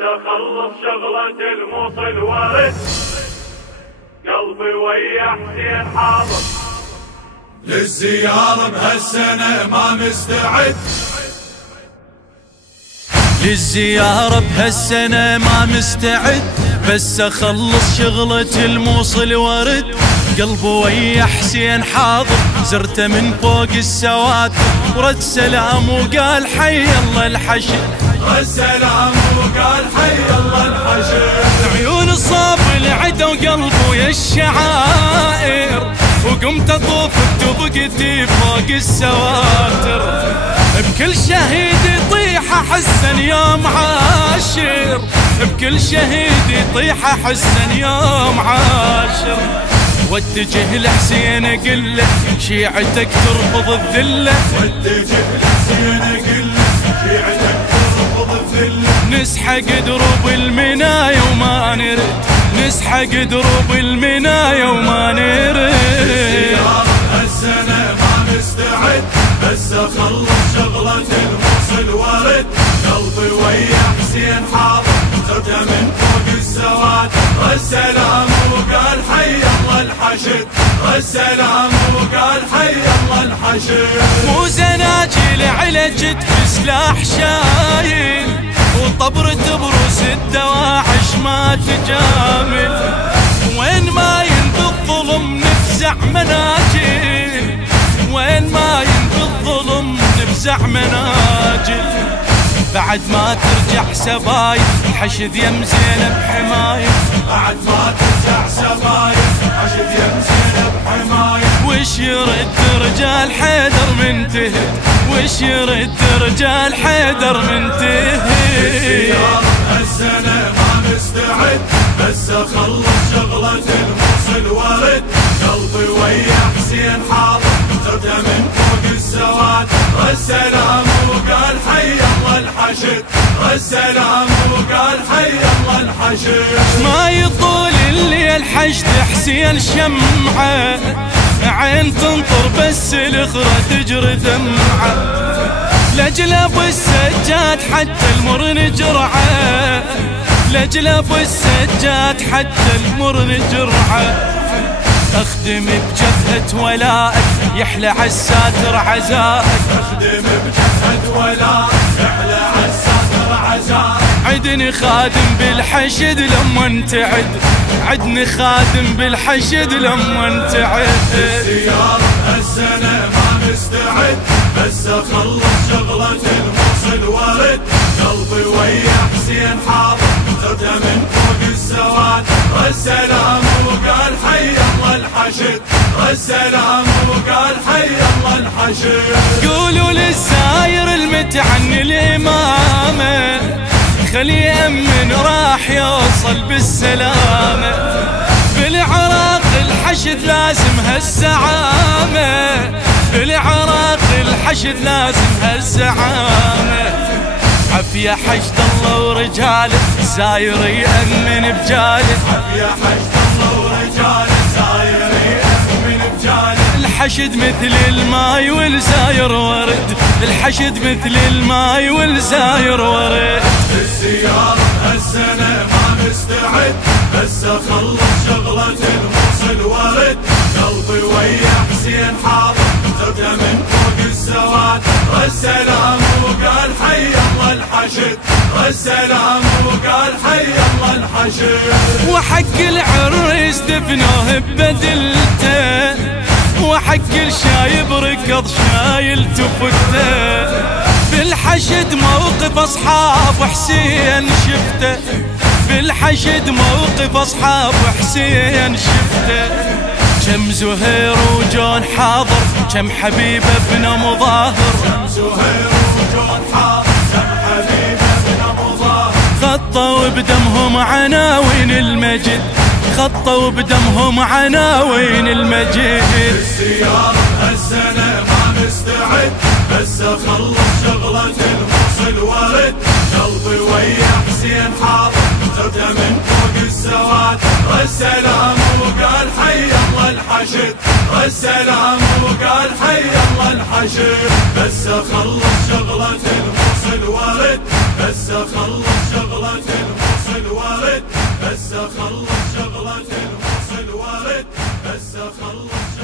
اخلص شغلة الموصل ورد قلبي ويا حسين حاضر للزيارة بهالسنة ما مستعد. للزيارة بهالسنة ما مستعد، بس اخلص شغلة الموصل ورد قلبه ويا حسين حاضر. زرته من فوق السواتر ورد سلام وقال حي الله الحشد. رد سلام وقال حي الله الحشد. عيون صاب العدا وقلبه يا الشعائر، وقمت اطوف بتبقتي فوق السواتر. بكل شهيد يطيح حسن يوم عاشر، بكل شهيد يطيح حسن يوم عاشر. واتجه لحسين اقول له شيعتك ترفض الذله. واتجه لحسين اقول له شيعتك ترفض الذله. نسحق دروب المنايا وما نرد، نسحق دروب المنايا وما نرد. هالسنة ما مستعد، بس اخلص شغلة الموصل ورد قلبي ويا حسين حاضر. زرته من فوق السواتر السلام وقال حي الله الحشد. السلام وقال حي الله الحشد. مو زناجل على جد سلاح شايل، وطبرة بروس الدواعش ما تجامل. وين ما ينبي الظلم نفزع مناجل، وين ما ينبي الظلم نفزع مناجل. بعد ما ترجع سبايل حشد يم زينب حماية. بعد ما ترجع سبايل حشد يم زينب حماية. وش يرد رجال حيدر من تهد، وش يرد رجال حيدر من تهد. هالسنة ما مستعد، بس اخلص شغلة الموصل ورد قلبي ويا حسين حاضر. زرته من فوق السواتر السلام وقال حي الله الحشد. السلام وقال حي الله الحشد. ما يطول الليل حشد حسين شمعه، عين تنطر بس الاخرى تجري دمعه. لاجل ابو السجاد حتى المر نجرعه، لاجل ابو السجاد حتى المر نجرعه. اخدم بجبهة ولائك يحلى عالساتر عزائك. اخدم بجبهة ولائك يحلى عالساتر عزائك. عدني خادم بالحشد لما انتعد، عدني خادم بالحشد لما انتعد. الزيارة هالسنة ما مستعد، بس اخلص شغلة الموصل ورد قلبي ويا حسين حاضر. زرته من فوق السواتر السلام وقال حي الله الحشد. السلام وقال حي الله الحشد. قولوا للزاير المتعني الامامه خلي يأمن راح يوصل بالسلامه. بالعراق الحشد لازم هالزعامه، بالعراق الحشد لازم هالزعامه. عافية حشد الله ورجاله زاير يأمن بجاله. عافية حشد الله ورجاله زاير يأمن بجاله. الحشد مثل الماي والزاير ورد، الحشد مثل الماي والزاير ورد. الزيارة هالسنة ما مستعد، بس اخلص شغلة الموصل ورد قلبي ويا حسين حاضر. زرته من فوق السواتر السلام وقال حي الله الحشد. السلام وقال حي الله الحشد. وحق العريس دفنوه ببدلته، وحق الشايب ركض شايل تفته. بالحشد موقف اصحاب حسين شفته، بالحشد موقف اصحاب حسين شفته. كم زهير وجون حاضر، كم حبيبه ابن مظاهر. كم زهير وجون حاضر، كم حبيبه ابن مظاهر. خطوا بدمهم عناوين المجد، خطوا بدمهم عناوين المجد. الزيارة هالسنة ما مستعد، بس اخلص شغلة الموصل ورد قلبي ويا حسين حاضر. زرته من فوق السواتر السلام وقال حي الله الحشد. السلام وقال حي الله الحشد. بس اخلص شغلة الموصل ورد، بس اخلص شغلة الموصل اخلص شغلة الموصل وارد، بس اخلص